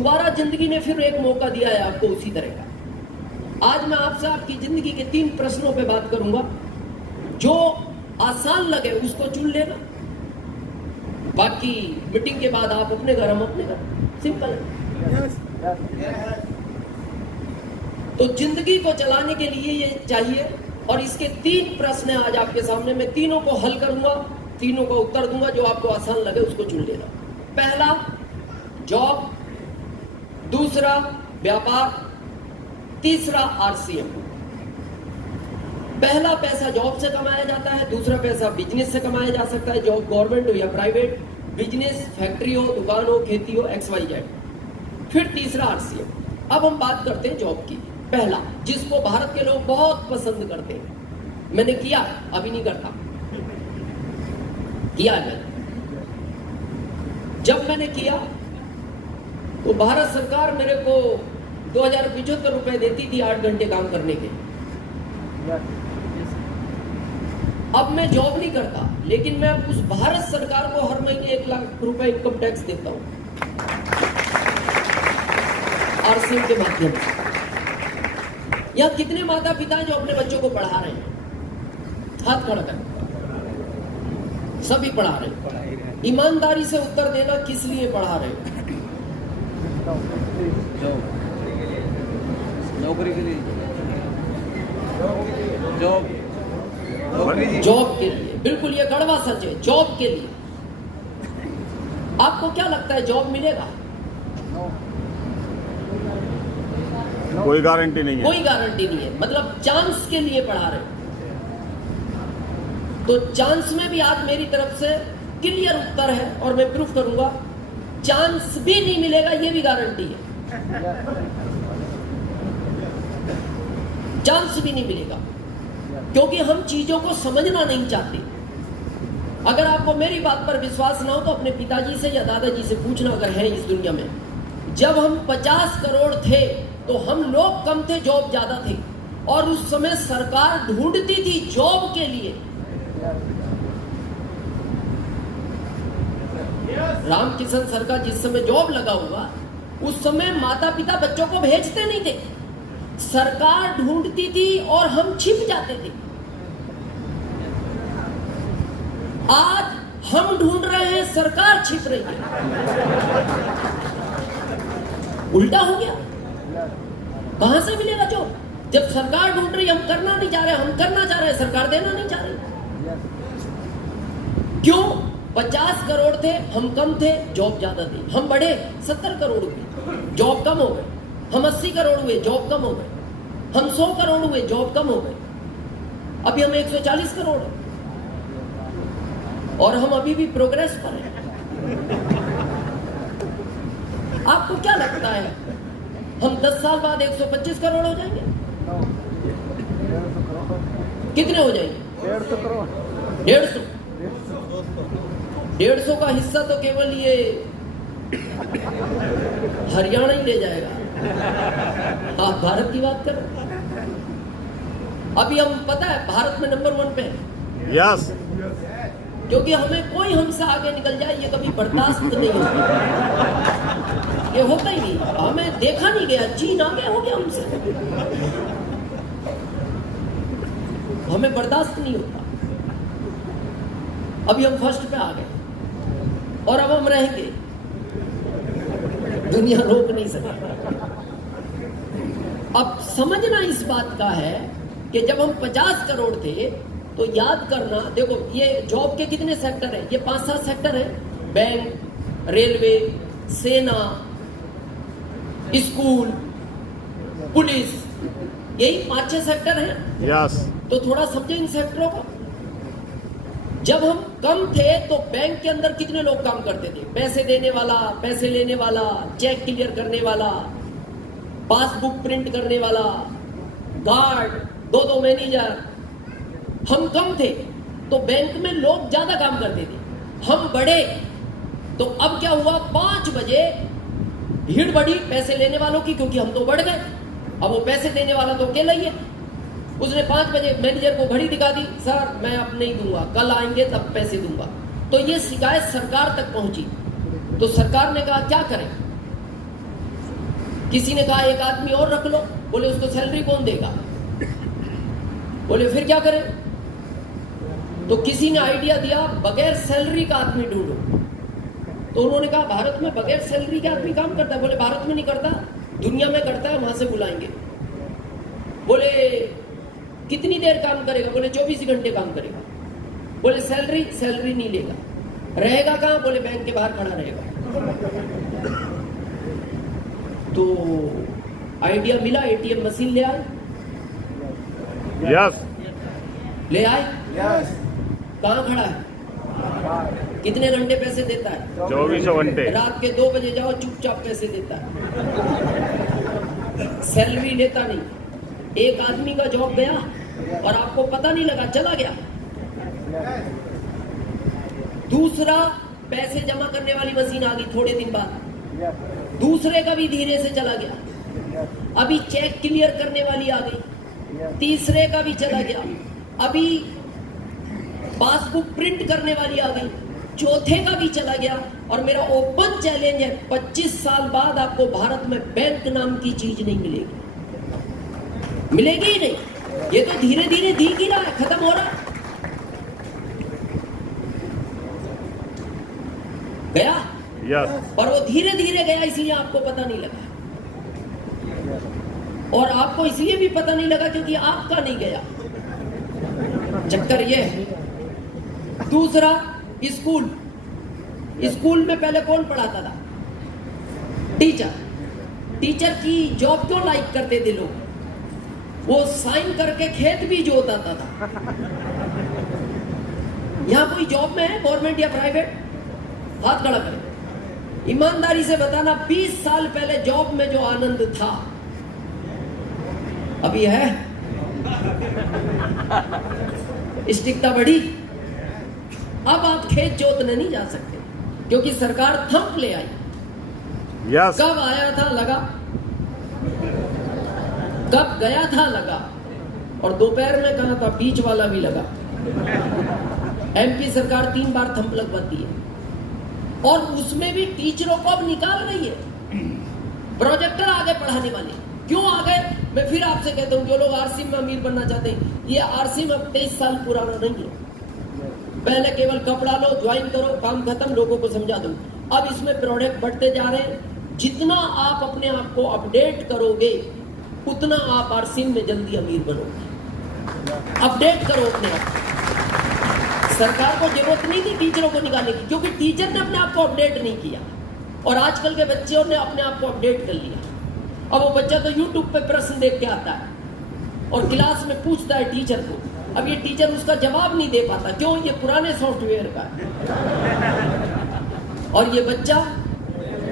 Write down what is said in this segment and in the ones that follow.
दोबारा जिंदगी ने फिर एक मौका दिया है आपको उसी तरह का। आज मैं आपसे आपकी जिंदगी के 3 प्रश्नों पे बात करूंगा। जो आसान लगे उसको चुन लेना, बाकी मीटिंग के बाद आप अपने घर, हम अपने घर, सिंपल है। तो जिंदगी को चलाने के लिए ये चाहिए, और इसके 3 प्रश्न आज आपके सामने, मैं तीनों को हल करूंगा, तीनों का उत्तर दूंगा। जो आपको आसान लगे उसको चुन लेना। पहला जॉब, दूसरा व्यापार, तीसरा आरसीएम। पहला पैसा जॉब से कमाया जाता है, दूसरा पैसा बिजनेस से कमाया जा सकता है, जॉब गवर्नमेंट हो या प्राइवेट, बिजनेस फैक्ट्री हो, दुकान हो, खेती हो, XYZ। फिर तीसरा आरसीएम। अब हम बात करते हैं जॉब की। पहला, जिसको भारत के लोग बहुत पसंद करते हैं, मैंने किया, अभी नहीं करता, किया है मैंने। जब मैंने किया तो भारत सरकार मेरे को 2075 रुपए देती थी 8 घंटे काम करने के। अब मैं जॉब नहीं करता, लेकिन मैं उस भारत सरकार को हर महीने 1 लाख रुपए इनकम टैक्स देता हूं आरसीएम के माध्यम से। यहां कितने माता पिता हैं जो अपने बच्चों को पढ़ा रहे हैं? हाथ खड़ा कर। सभी पढ़ा रहे हैं। ईमानदारी से उत्तर देना, किस लिए पढ़ा रहे हो? नौकरी के लिए, जॉब के लिए। बिल्कुल, ये कड़वा सच है, जॉब के लिए। आपको क्या लगता है जॉब मिलेगा? कोई गारंटी नहीं है। कोई गारंटी नहीं है, मतलब चांस के लिए पढ़ा रहे हो। तो चांस में भी आज मेरी तरफ से क्लियर उत्तर है, और मैं प्रूफ करूंगा। चांस भी नहीं मिलेगा, ये भी गारंटी है। चांस भी नहीं मिलेगा, क्योंकि हम चीजों को समझना नहीं चाहते। अगर आपको मेरी बात पर विश्वास ना हो तो अपने पिताजी से या दादाजी से पूछना, अगर है इस दुनिया में। जब हम 50 करोड़ थे तो हम लोग कम थे, जॉब ज्यादा थे, और उस समय सरकार ढूंढती थी जॉब के लिए। रामकिशन सर का जिस समय जॉब लगा हुआ, उस समय माता पिता बच्चों को भेजते नहीं थे, सरकार ढूंढती थी और हम छिप जाते थे। आज हम ढूंढ रहे हैं, सरकार छिप रही है। उल्टा हो गया। कहां से मिलेगा जॉब? जब सरकार ढूंढ रही है, हम करना नहीं चाह रहे, हम करना चाह रहे हैं, सरकार देना नहीं चाह रही। क्यों? 50 करोड़ थे, हम कम थे, जॉब ज्यादा थी। हम बढ़े 70 करोड़ हुए, जॉब कम हो गए। हम 80 करोड़ हुए, जॉब कम हो गए। हम 100 करोड़ हुए, जॉब कम हो गए। अभी हम 140 करोड़ हैं, और हम अभी भी प्रोग्रेस पर हैं। आपको क्या लगता है, हम 10 साल बाद 125 करोड़ हो जाएंगे? कितने हो जाएंगे? 150 करोड़। 150। 150 का हिस्सा तो केवल ये हरियाणा ही ले जाएगा। आप भारत की बात करें, अभी हम पता है भारत में नंबर 1 पे है। यस। क्योंकि हमें कोई हमसे आगे निकल जाए, ये कभी बर्दाश्त नहीं होता। ये होता ही नहीं, हमें देखा नहीं गया, चीन आगे हो गया हमसे, हमें बर्दाश्त नहीं होता। अभी हम फर्स्ट पे आ गए, और अब हम रहेंगे, दुनिया रोक नहीं सकती। अब समझना इस बात का है कि जब हम 50 करोड़ थे तो याद करना, देखो ये जॉब के कितने सेक्टर हैं? ये 5-7 सेक्टर हैं। बैंक, रेलवे, सेना, स्कूल, पुलिस, यही 5-6 सेक्टर हैं। यस। तो थोड़ा समझे इन सेक्टरों को। जब हम कम थे तो बैंक के अंदर कितने लोग काम करते थे? पैसे देने वाला, पैसे लेने वाला, चेक क्लियर करने वाला, पासबुक प्रिंट करने वाला, गार्ड, 2 मैनेजर। हम कम थे तो बैंक में लोग ज्यादा काम करते थे। हम बढ़े तो अब क्या हुआ, 5 बजे भीड़ बढ़ी पैसे लेने वालों की, क्योंकि हम तो बढ़ गए। अब वो पैसे देने वाला तो अकेला ही है। उसने 5 बजे मैनेजर को घड़ी दिखा दी, सर मैं अब नहीं दूंगा, कल आएंगे तब पैसे दूंगा। तो ये शिकायत सरकार तक पहुंची, तो सरकार ने कहा क्या करें? किसी ने कहा एक आदमी और रख लो, बोले उसको सैलरी कौन देगा? बोले फिर क्या करें? तो किसी ने आइडिया दिया बगैर सैलरी का आदमी ढूंढो। तो उन्होंने कहा भारत में बगैर सैलरी के आदमी काम करता है? बोले भारत में नहीं करता, दुनिया में करता है, वहां से बुलाएंगे। बोले कितनी देर काम करेगा? बोले 24 घंटे काम करेगा। बोले सैलरी नहीं लेगा, रहेगा कहाँ? बोले बैंक के बाहर खड़ा रहेगा। तो आइडिया मिला, एटीएम मशीन ले आए। यस ले आए। यस कहाँ खड़ा है? कितने घंटे पैसे देता है? 24 घंटे। रात के 2 बजे जाओ, चुपचाप पैसे देता है, सैलरी लेता नहीं। एक आदमी का जॉब गया और आपको पता नहीं लगा, चला गया। दूसरा पैसे जमा करने वाली मशीन आ गई थोड़े दिन बाद, दूसरे का भी धीरे से चला गया। अभी चेक क्लियर करने वाली आ गई, तीसरे का भी चला गया। अभी पासबुक प्रिंट करने वाली आ गई, चौथे का भी चला गया। और मेरा ओपन चैलेंज है, 25 साल बाद आपको भारत में बैंक नाम की चीज नहीं मिलेगी, मिलेगी ही नहीं। ये तो धीरे धीरे दिख ही रहा है, खत्म हो रहा है। गया यस और वो धीरे धीरे गया, इसलिए आपको पता नहीं लगा। और आपको इसलिए भी पता नहीं लगा क्योंकि आपका नहीं गया। चक्कर ये है। दूसरा, स्कूल में पहले कौन पढ़ाता था? टीचर की जॉब क्यों लाइक करते थे लोग? वो साइन करके खेत भी जोताता था। यहां कोई जॉब में है, गवर्नमेंट या प्राइवेट? हाथ खड़ा करें, ईमानदारी से बताना। 20 साल पहले जॉब में जो आनंद था अभी है? स्टिकता बढ़ी। अब आप खेत जोतने नहीं जा सकते क्योंकि सरकार थंप ले आई। यस कब आया था लगा, कब गया था लगा, और दोपहर में कहा था बीच वाला भी लगा। एमपी सरकार 3 बार थंप लगवाती है और उसमें भी टीचरों को अब निकाल रही है। प्रोजेक्टर आ गए पढ़ाने वाले। क्यों आ गए? मैं फिर आपसे कहता हूं, जो लोग आरसी में अमीर बनना चाहते हैं, ये आरसी में 23 साल पुराना नहीं है। पहले केवल कपड़ा लो, ज्वाइन करो, काम खत्म, लोगों को समझा दो। अब इसमें प्रोडक्ट बढ़ते जा रहे हैं। जितना आप अपने आप को अपडेट करोगे उतना आप आरसी में जल्दी अमीर बनोगे। अपडेट करो अपने आप। सरकार को जरूरत नहीं थी टीचरों को निकालने की, क्योंकि टीचर ने अपने आप को अपडेट नहीं किया और आजकल के बच्चों ने अपने आप को अपडेट कर लिया। अब वो बच्चा तो यूट्यूब पे प्रश्न देख के आता है और क्लास में पूछता है टीचर को। अब ये टीचर उसका जवाब नहीं दे पाता, क्यों? ये पुराने सॉफ्टवेयर का है और ये बच्चा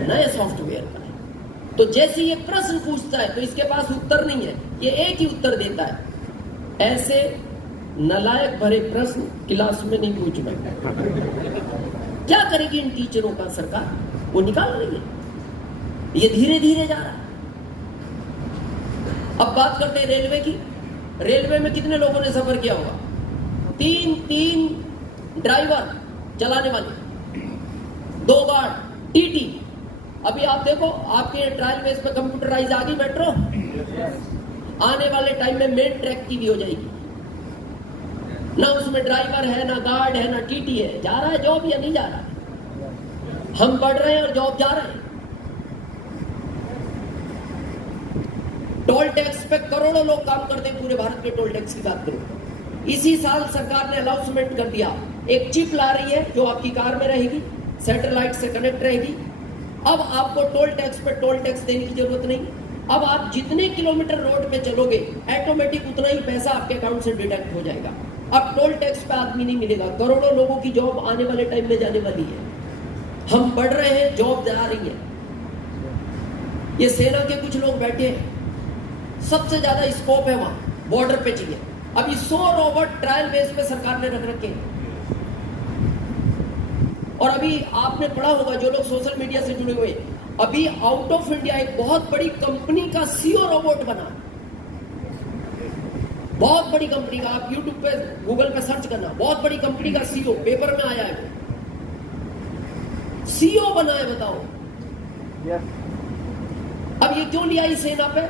नए सॉफ्टवेयर का है। तो जैसे ये प्रश्न पूछता है तो इसके पास उत्तर नहीं है, ये एक ही उत्तर देता है। ऐसे नालायक भरे प्रश्न क्लास में नहीं पूछना। क्या करेगी इन टीचरों का सरकार? वो निकाल रही है। ये धीरे धीरे जा रहा है। अब बात करते हैं रेलवे की। रेलवे में कितने लोगों ने सफर किया होगा? 3 ड्राइवर चलाने वाले, 2 गार्ड, टीटी। अभी आप देखो, आपके ट्रायल बेस पे कंप्यूटराइज आ गई मेट्रो। आने वाले टाइम में मेन ट्रैक की भी हो जाएगी। ना उसमें ड्राइवर है, ना गार्ड है, ना टीटी है। जा रहा है जॉब या नहीं जा रहा है? हम बढ़ रहे हैं और जॉब जा रहे हैं। टोल टैक्स पे करोड़ों लोग काम करते हैं। पूरे भारत के टोल टैक्स की बात करें, इसी साल सरकार ने अनाउंसमेंट कर दिया, एक चिप ला रही है जो आपकी कार में रहेगी, सैटेलाइट से कनेक्ट रहेगी। अब आपको टोल टैक्स पे टोल टैक्स देने की जरूरत नहीं। अब आप जितने किलोमीटर रोड पे चलोगे ऑटोमेटिक उतना ही पैसा आपके अकाउंट से डिडक्ट हो जाएगा। अब टोल टैक्स पे आदमी नहीं मिलेगा। करोड़ों लोगों की जॉब आने वाले टाइम में जाने वाली है। हम बढ़ रहे हैं, जॉब जा रही है। ये सेना के कुछ लोग बैठे हैं, सबसे ज्यादा स्कोप है वहां बॉर्डर पे चाहिए। अभी 100 रोबोट ट्रायल बेस पे सरकार ने रख रखे हैं। और अभी आपने पढ़ा होगा, जो लोग सोशल मीडिया से जुड़े हुए, अभी आउट ऑफ इंडिया एक बहुत बड़ी कंपनी का सीओ रोबोट बना। बहुत बड़ी कंपनी का, आप यूट्यूब पे गूगल पे सर्च करना, बहुत बड़ी कंपनी का सीओ, पेपर में आया है। सीओ बना है, बताओ। अब ये क्यों लिया इस सेना पे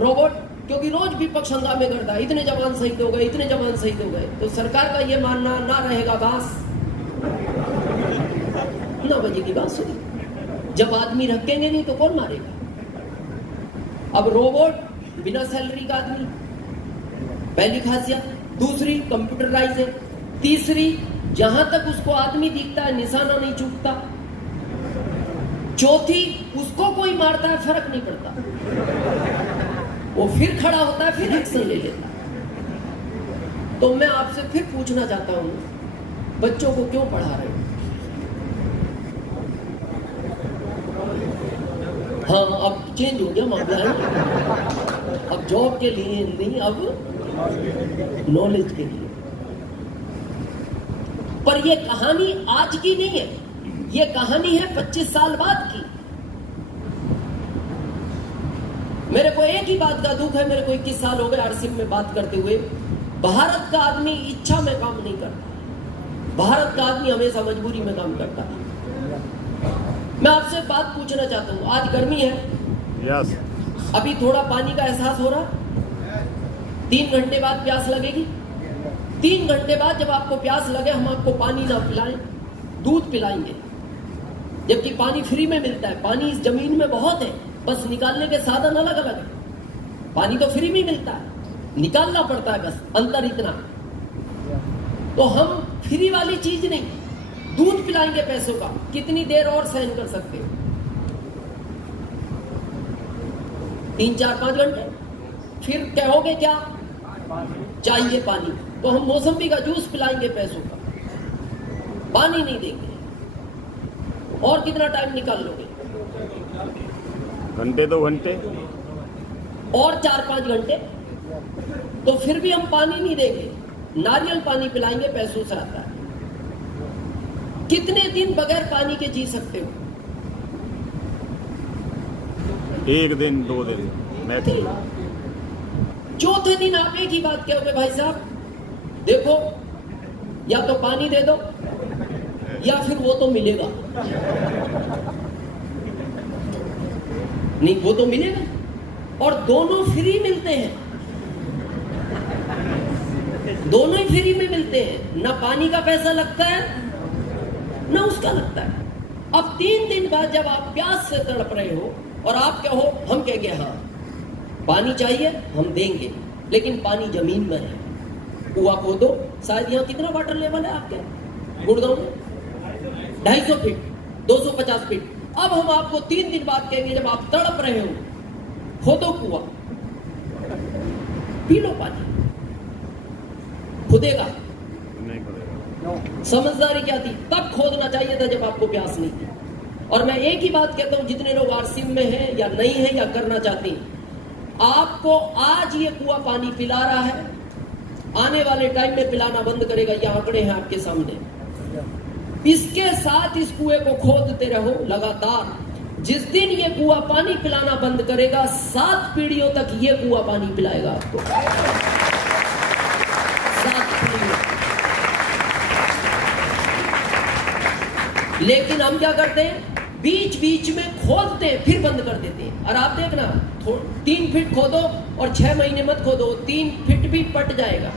रोबोट? क्योंकि रोज विपक्ष हंगामे करता है, इतने जवान शहीद हो गए, इतने जवान शहीद हो गए। तो सरकार का ये मानना ना रहेगा बास 9 बजे की बात सुनी। जब आदमी रखेंगे नहीं तो कौन मारेगा? अब रोबोट बिना सैलरी का आदमी, पहली खासियत। दूसरी, कंप्यूटराइज है। तीसरी, जहां तक उसको आदमी दिखता है निशाना नहीं चूकता। चौथी, उसको कोई मारता है फर्क नहीं पड़ता, वो फिर खड़ा होता है, फिर एक्शन ले लेता है। तो मैं आपसे फिर पूछना चाहता हूं, बच्चों को क्यों पढ़ा रहे हो? हाँ, अब चेंज हो गया मामला है, अब जॉब के लिए नहीं, अब नॉलेज के लिए। पर ये कहानी आज की नहीं है, ये कहानी है 25 साल बाद की। मेरे को एक ही बात का दुख है, मेरे को 21 साल हो गए आरसीएम में बात करते हुए। भारत का आदमी इच्छा में काम नहीं करता, भारत का आदमी हमेशा मजबूरी में काम करता है। मैं आपसे बात पूछना चाहता हूं, आज गर्मी है, यस, अभी थोड़ा पानी का एहसास हो रहा। 3 घंटे बाद प्यास लगेगी। 3 घंटे बाद जब आपको प्यास लगे, हम आपको पानी ना पिलाएं, दूध पिलाएंगे, जबकि पानी फ्री में मिलता है। पानी इस जमीन में बहुत है, बस निकालने के साधन अलग अलग है। पानी तो फ्री में मिलता है, निकालना पड़ता है, बस अंतर इतना। तो हम फ्री वाली चीज नहीं, दूध पिलाएंगे पैसों का। कितनी देर और सहन कर सकते हो? 3, 4, 5 घंटे। फिर कहोगे क्या चाहिए? पानी। तो हम मौसम्बी का जूस पिलाएंगे पैसों का, पानी नहीं देंगे। और कितना टाइम निकाल लोगे? घंटे 2 घंटे और 4-5 घंटे। तो फिर भी हम पानी नहीं देंगे, नारियल पानी पिलाएंगे, पैसों से आता है। कितने दिन बगैर पानी के जी सकते हो? 1 दिन 2 दिन मैक्सिमम। चौथे दिन आप एक ही बात कहोगे, भाई साहब देखो, या तो पानी दे दो या फिर वो तो मिलेगा नहीं, वो तो मिलेगा। और दोनों फ्री मिलते हैं, दोनों ही फ्री में मिलते हैं, ना पानी का पैसा लगता है ना उसका लगता है। अब 3 दिन बाद जब आप प्यास से तड़प रहे हो और आप कहो, हम कह गए हाँ पानी चाहिए, हम देंगे, लेकिन पानी जमीन में है, कुआं खोदो। शायद यहाँ कितना वाटर लेवल है आपके गुड़गांव में? 250 फीट, 250 फीट। अब हम आपको 3 दिन बाद कहेंगे, जब आप तड़प रहे हो, खोदो कुआं, पी लो पानी। खुदेगा? नहीं खुदेगा। समझदारी क्या थी? तब खोदना चाहिए था जब आपको प्यास नहीं थी। और मैं एक ही बात कहता हूं, जितने लोग आरसीएम में हैं या नहीं है या करना चाहते हैं, आपको आज ये कुआं पानी पिला रहा है, आने वाले टाइम में पिलाना बंद करेगा। ये आंकड़े हैं आपके सामने। इसके साथ इस कुएं को खोदते रहो लगातार। जिस दिन ये कुआं पानी पिलाना बंद करेगा, 7 पीढ़ियों तक ये कुआं पानी पिलाएगा आपको। 7 पीढ़ियों। लेकिन हम क्या करते हैं? बीच बीच में खोदते हैं, फिर बंद कर देते हैं। और आप देखना, 3 फीट खोदो और 6 महीने मत खोदो, 3 फीट भी पट जाएगा।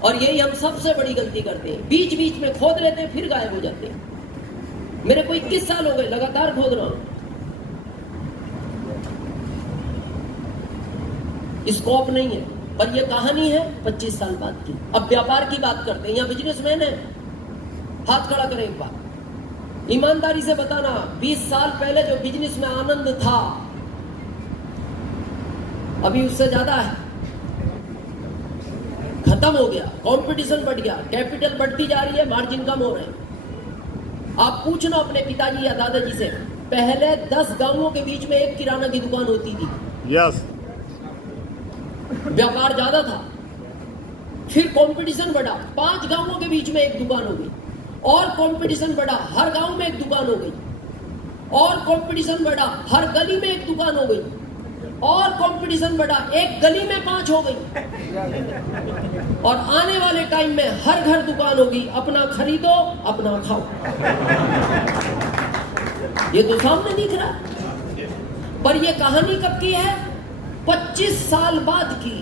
और यही हम सबसे बड़ी गलती करते हैं, बीच बीच में खोद लेते हैं, फिर गायब हो जाते हैं। मेरे को 21 साल हो गए लगातार खोद रहा हूं। स्कोप नहीं है, पर यह कहानी है 25 साल बाद की। अब व्यापार की बात करते हैं। यहाँ बिजनेसमैन है, हाथ खड़ा करें एक बार, ईमानदारी से बताना, 20 साल पहले जो बिजनेस में आनंद था, अभी उससे ज्यादा है, खत्म हो गया। कंपटीशन बढ़ गया, कैपिटल बढ़ती जा रही है, मार्जिन कम हो रहे हैं। आप पूछना अपने पिताजी या दादाजी से, पहले 10 गांवों के बीच में एक किराना की दुकान होती थी। यस, व्यापार ज्यादा था, फिर कंपटीशन बढ़ा, 5 गांवों के बीच में एक दुकान हो गई, और कंपटीशन बढ़ा, हर गांव में एक दुकान हो गई, और कंपटीशन बढ़ा, हर गली में एक दुकान हो गई, और कंपटीशन बढ़ा, एक गली में 5 हो गई, और आने वाले टाइम में हर घर दुकान होगी। अपना खरीदो, अपना खाओ। ये तो सामने दिख रहा। पर ये कहानी कब की है? 25 साल बाद की।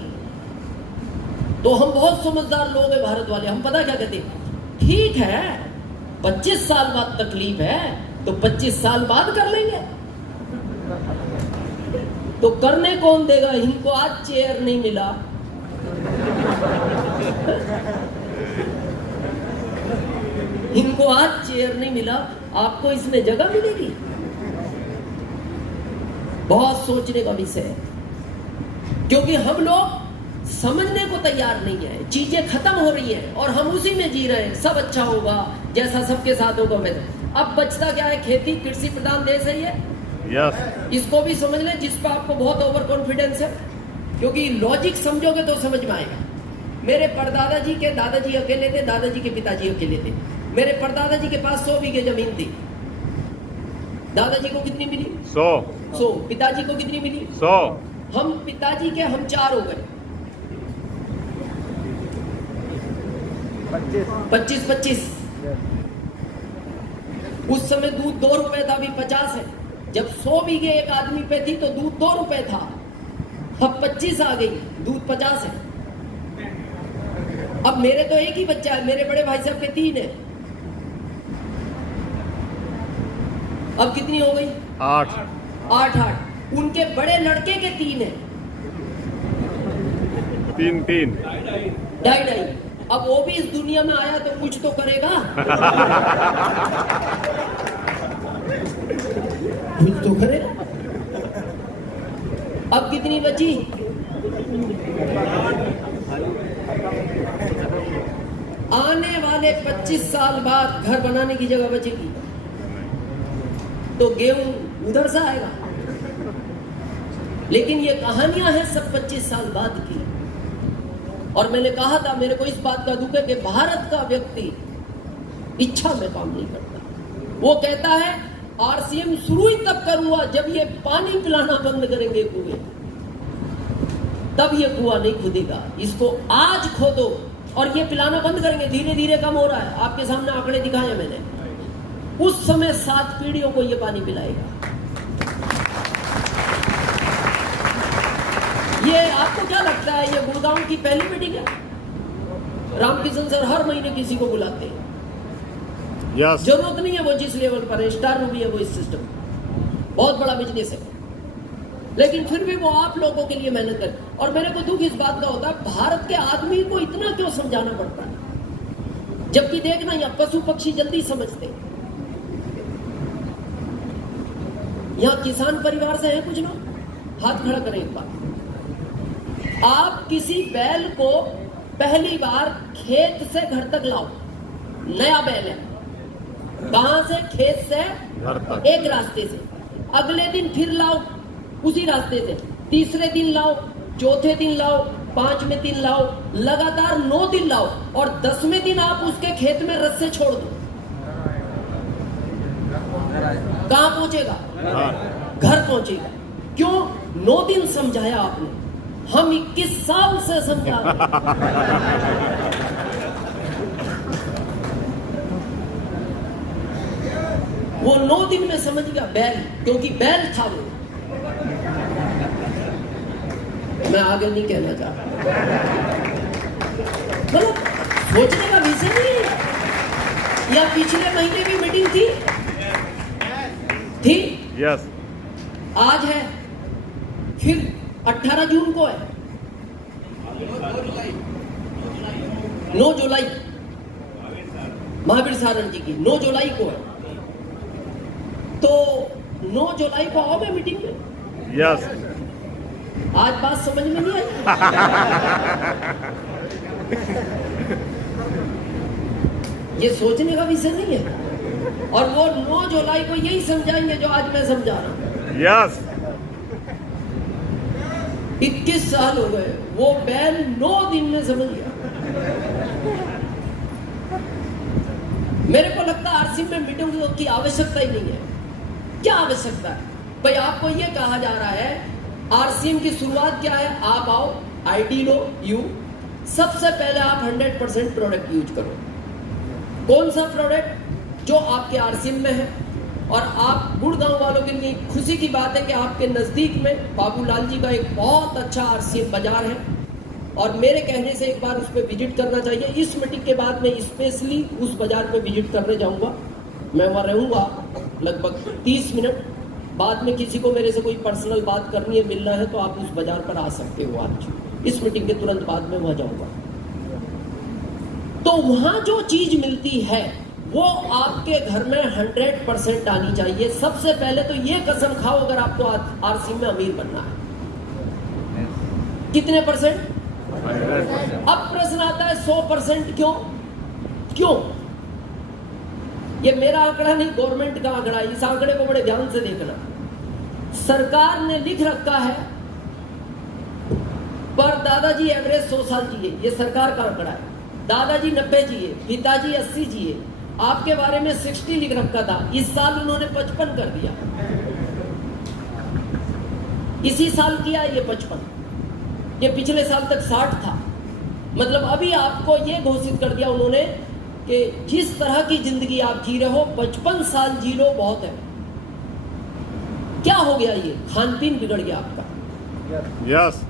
तो हम बहुत समझदार लोग हैं भारत वाले, हम पता क्या कहते हैं, ठीक है 25 साल बाद तकलीफ है तो 25 साल बाद कर लेंगे। तो करने कौन देगा? इनको आज चेयर नहीं मिला, इनको आज चेयर नहीं मिला, आपको इसमें जगह मिलेगी। बहुत सोचने का विषय है, क्योंकि हम लोग समझने को तैयार नहीं है। चीजें खत्म हो रही हैं और हम उसी में जी रहे हैं, सब अच्छा होगा जैसा सबके साथ होगा वैसा। अब बचता क्या है? खेती कृषि प्रधान देश है ये। यस। इसको भी समझ लें, जिस पर आपको बहुत ओवर कॉन्फिडेंस है, क्योंकि लॉजिक समझोगे तो समझ में आएगा। मेरे परदादा जी के दादाजी अकेले थे, दादाजी के पिताजी अकेले थे। मेरे परदादा जी के पास 100 बीघे जमीन थी। दादाजी को कितनी मिली? 100। पिताजी को कितनी मिली? 100। हम पिताजी के हम 4 हो गए। 25-25। उस समय दूध 2 रुपए था, अभी 50 है। जब 100 बीघे एक आदमी पे थी तो दूध 2 रुपए था, अब 25 आ गई, दूध 50 है। अब मेरे तो एक ही बच्चा है, मेरे बड़े भाई साहब के 3 है। अब कितनी हो गई? 8। उनके बड़े लड़के के 3 है। 3। 2.5। अब वो भी इस दुनिया में आया तो कुछ तो करेगा। कुछ तो करेगा। अब कितनी बची? आने वाले 25 साल बाद घर बनाने की जगह बचेगी तो गेहूं उधर से आएगा। लेकिन ये कहानियां हैं सब 25 साल बाद की। और मैंने कहा था, मेरे को इस बात का दुख है कि भारत का व्यक्ति इच्छा में काम नहीं करता। वो कहता है आरसीएम शुरू ही तब करूंगा जब ये पानी पिलाना बंद करेंगे कुएं, तब ये कुआं नहीं खुदेगा। इसको आज खोदो और ये पिलाना बंद करेंगे। धीरे धीरे कम हो रहा है, आपके सामने आंकड़े दिखाए मैंने। उस समय 7 पीढ़ियों को ये पानी पिलाएगा। ये आपको क्या लगता है, ये गुड़गांव की पहली मीटिंग है? रामकिशन सर हर महीने किसी को बुलाते हैं। यस। जरूरत नहीं है वो जिस लेवल पर है, स्टार रूबी है वो इस सिस्टम, बहुत बड़ा बिजनेस है। लेकिन फिर भी वो आप लोगों के लिए मेहनत कर। और मेरे को दुख इस बात का होता है, भारत के आदमी को इतना क्यों समझाना पड़ता है, जबकि देखना यहाँ पशु पक्षी जल्दी समझते। यहाँ किसान परिवार से हैं कुछ लोग, हाथ खड़ा करें एक बार। आप किसी बैल को पहली बार खेत से घर तक लाओ, नया बैल है, कहां से? खेत से घर तक, एक रास्ते से। अगले दिन फिर लाओ उसी रास्ते से, तीसरे दिन लाओ, चौथे दिन लाओ, 5वें दिन लाओ, लगातार 9 दिन लाओ, और 10वें दिन आप उसके खेत में रस्से छोड़ दो। कहां पहुंचेगा? घर पहुंचेगा। क्यों? 9 दिन समझाया आपने, हम 21 साल से समझा रहे। वो 9 दिन में समझ गया बैल, क्योंकि बैल था वो। मैं आगे नहीं कहना चाहता, मतलब सोचने का विषय नहीं है। या पिछले महीने भी मीटिंग थी? यस। आज है, फिर 18 जून को है, 9 जुलाई महावीर सारण जी की 9 जुलाई को है। तो 9 जुलाई को आओगे मीटिंग में? यस। आज बात समझ में नहीं आई? ये सोचने का विषय नहीं है। और वो 9 जुलाई को यही समझाएंगे जो आज मैं समझा रहा हूं। यस। 21 साल हो गए, वो बैल 9 दिन में समझ गया। मेरे को लगता है आरसीएम में मीटिंग की आवश्यकता ही नहीं है। क्या आवश्यकता है भाई? आपको ये कहा जा रहा है आरसीएम की शुरुआत क्या है? आप आओ, आईडी लो, सबसे पहले आप 100% प्रोडक्ट यूज करो। कौन सा प्रोडक्ट? जो आपके आरसीएम में है, और आप गुड़गांव वालों के लिए खुशी की बात है कि आपके नज़दीक में बाबूलाल जी का एक बहुत अच्छा आरसीएम बाजार है और मेरे कहने से एक बार उस पर विजिट करना चाहिए। इस मीटिंग के बाद मैं स्पेशली उस बाजार पे विजिट करने जाऊंगा। मैं वहाँ रहूँगा लगभग 30 मिनट। बाद में किसी को मेरे से कोई पर्सनल बात करनी है, मिलना है, तो आप उस बाजार पर आ सकते हो। आज इस मीटिंग के तुरंत बाद में वहाँ जाऊँगा। तो वहाँ जो चीज़ मिलती है वो आपके घर में 100% आनी चाहिए। सबसे पहले तो ये कसम खाओ अगर आपको आरसी में अमीर बनना है। कितने परसेंट? 100%। अब प्रश्न आता है 100% क्यों? क्यों? ये मेरा आंकड़ा नहीं, गवर्नमेंट का आंकड़ा। इस आंकड़े को बड़े ध्यान से देखना। सरकार ने लिख रखा है पर दादाजी एवरेज 100 साल जिए, ये सरकार का आंकड़ा है। दादाजी 90 जिए, पिताजी 80 जिए। आपके बारे में 60 लिख रखा था, इस साल उन्होंने 55 कर दिया। इसी साल किया ये 55, ये पिछले साल तक 60 था। मतलब अभी आपको ये घोषित कर दिया उन्होंने कि जिस तरह की जिंदगी आप जी रहे हो 55 साल जी लो, बहुत है। क्या हो गया? ये खान पीन बिगड़ गया आपका। यस।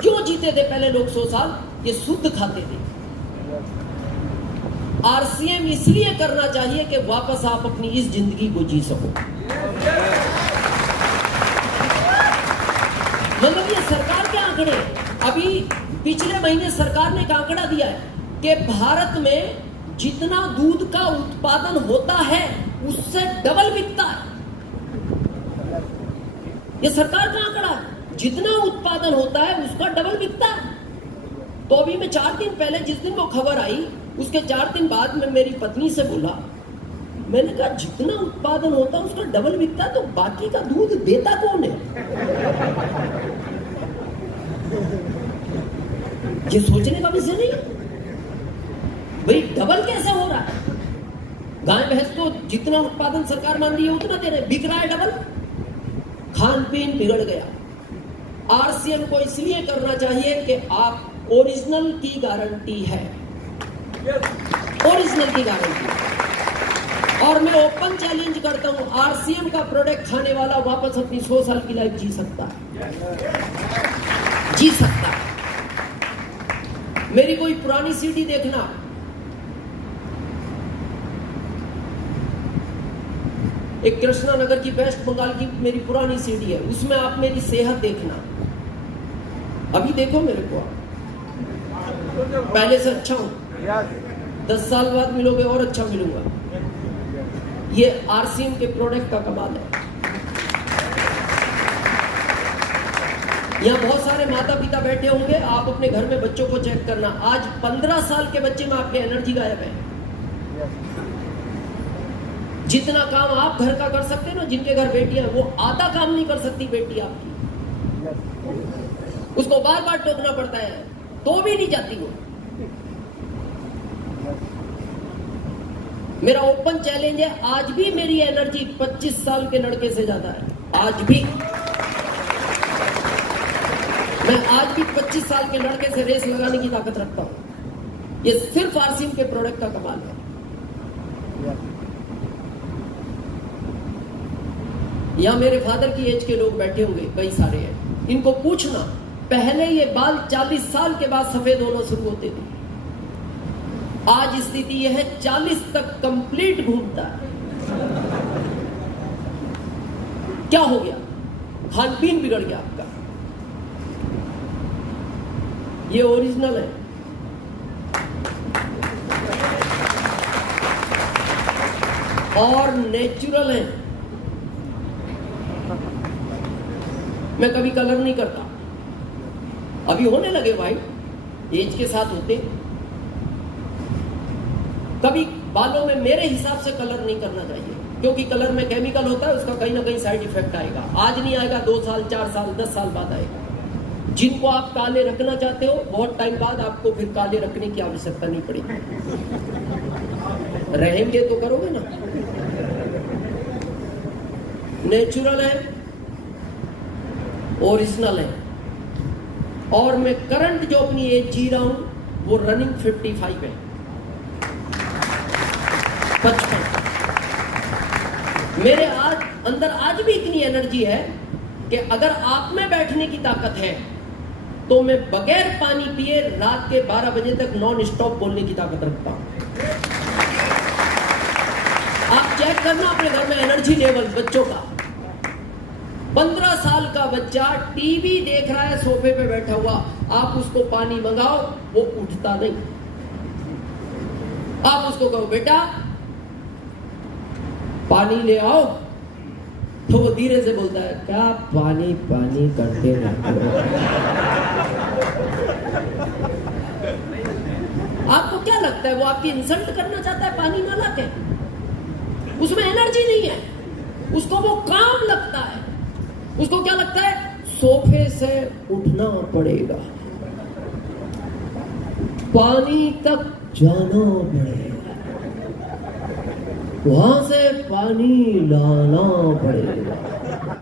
क्यों जीते थे पहले लोग 100 साल? ये शुद्ध खाते थे। आरसीएम इसलिए करना चाहिए कि वापस आप अपनी इस जिंदगी को जी सको। मतलब ये सरकार के आंकड़े। अभी पिछले महीने सरकार ने एक आंकड़ा दिया है कि भारत में जितना दूध का उत्पादन होता है उससे डबल बिकता है। ये सरकार का आंकड़ा है। जितना उत्पादन होता है उसका डबल बिकता है। तो अभी मैं 4 दिन पहले, जिस दिन वो खबर आई, उसके 4 दिन बाद में मेरी पत्नी से बोला, मैंने कहा जितना उत्पादन होता है उसका डबल बिकता है, तो बाकी का दूध देता कौन है? ये सोचने का विषय नहीं भाई, डबल कैसे हो रहा है? गाय भैंस तो जितना उत्पादन सरकार मान रही है उतना दे रहे, बिक रहा है डबल। खान पीन बिगड़ गया। आरसीएम को इसलिए करना चाहिए कि आप ओरिजिनल की गारंटी है, ओरिजिनल की गारंटी। और मैं ओपन चैलेंज करता हूं, आरसीएम का प्रोडक्ट खाने वाला वापस अपनी 100 साल की लाइफ जी सकता है, जी सकता है। मेरी कोई पुरानी सीडी देखना, एक कृष्णा नगर की, वेस्ट बंगाल की मेरी पुरानी सीडी है, उसमें आप मेरी सेहत देखना। अभी देखो मेरे को, पहले से अच्छा हूं। 10 साल बाद मिलोगे और अच्छा मिलूंगा। ये आरसीएम के प्रोडक्ट का कमाल है। यहाँ बहुत सारे माता पिता बैठे होंगे, आप अपने घर में बच्चों को चेक करना। आज 15 साल के बच्चे में आपके एनर्जी गायब है। जितना काम आप घर का कर सकते हैं ना, जिनके घर बेटियां हैं, वो आधा काम नहीं कर सकती बेटी आपकी। उसको बार बार टोकना पड़ता है तो भी नहीं जाती वो। मेरा ओपन चैलेंज है, आज भी मेरी एनर्जी 25 साल के लड़के से ज्यादा है। आज भी मैं आज भी 25 साल के लड़के से रेस लगाने की ताकत रखता हूं। ये सिर्फ आरसीएम के प्रोडक्ट का कमाल है। यहां मेरे फादर की एज के लोग बैठे होंगे, कई सारे हैं। इनको पूछना, पहले ये बाल 40 साल के बाद सफेद होना शुरू होते थे। आज स्थिति यह है 40 तक कंप्लीट घूमता है। क्या हो गया? खान पीन बिगड़ गया आपका। ये ओरिजिनल है। और नेचुरल है। मैं कभी कलर नहीं करता, अभी होने लगे भाई, एज के साथ होते। कभी बालों में मेरे हिसाब से कलर नहीं करना चाहिए, क्योंकि कलर में केमिकल होता है, उसका कहीं ना कहीं साइड इफेक्ट आएगा। आज नहीं आएगा, 2 साल 4 साल 10 साल बाद आएगा। जिनको आप काले रखना चाहते हो, बहुत टाइम बाद आपको फिर काले रखने की आवश्यकता नहीं पड़ेगी। रहेंगे तो करोगे ना। नेचुरल है, ओरिजिनल है। और मैं करंट जो अपनी एज जी रहा हूं वो रनिंग 55 है, 55। मेरे अंदर आज भी इतनी एनर्जी है कि अगर आप में बैठने की ताकत है तो मैं बगैर पानी पिए रात के 12 बजे तक नॉन स्टॉप बोलने की ताकत रखता हूं। आप चेक करना अपने घर में एनर्जी लेवल बच्चों का। 15 साल का बच्चा टीवी देख रहा है सोफे पे बैठा हुआ, आप उसको पानी मंगाओ, वो उठता नहीं। आप उसको कहो बेटा पानी ले आओ, तो वो धीरे से बोलता है क्या पानी पानी करते रहते हो। आपको क्या लगता है वो आपकी इंसल्ट करना चाहता है पानी ना लाके? उसमें एनर्जी नहीं है, उसको वो काम लगता है। उसको क्या लगता है? सोफे से उठना पड़ेगा, पानी तक जाना पड़ेगा, वहां से पानी लाना